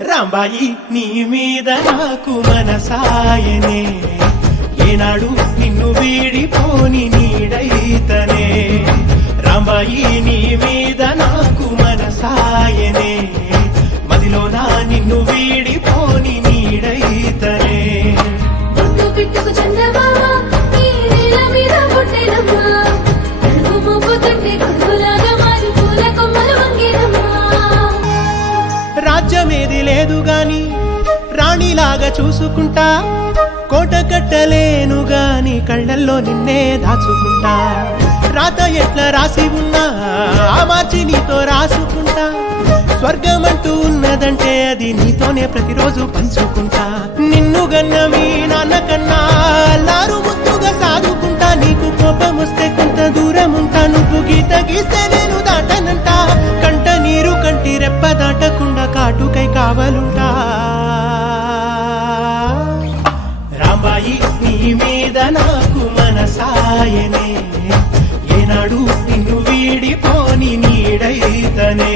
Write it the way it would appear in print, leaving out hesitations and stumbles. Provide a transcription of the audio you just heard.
రాంబాయి నీ మీద నాకు మనసాయనే ఏనాడు నిన్ను వీడిపోని నీడైతనే రాంబాయి నీ మీద నాకు మనసాయనే మదిలోన నిన్ను వీడిపోని నీడైతనే బొట్టు పిట్టుకు చందమామ ఈ నేల మీద పుట్టినమ్మా అడుగు మోపుతుంటే గొడుగులాగా మారి పూల కొమ్మలు వంగినమ్మా రాజ్యమేది లేదు గాని రాణిలాగా చూసుకుంటా కోట కట్టలేను గాని కళ్ళల్లో నిన్నే దాచుకుంటా రాత ఎట్లా రాసి ఉన్నా ఆ మార్చి నీతో రాసుకుంటా స్వర్గమంటూ ఉన్నదంటే అది నీతోనే ప్రతిరోజు పంచుకుంటా నిన్ను గన్న మీ నాన్న కన్నా అల్లారు ముద్దుగా సాదుకుంటా నీకు కోపం వస్తే కొంత దూరం ఉంటా నువ్వు గీత గీస్తే నేను దాటనంటా కంట నీరు కంటి రెప్ప దాటకుండా కాటుకై కావలుంటా రాంబాయి నీ మీద నాకు మనసాయనే ఏనాడు నిన్ను వీడిపోని నీడైతనే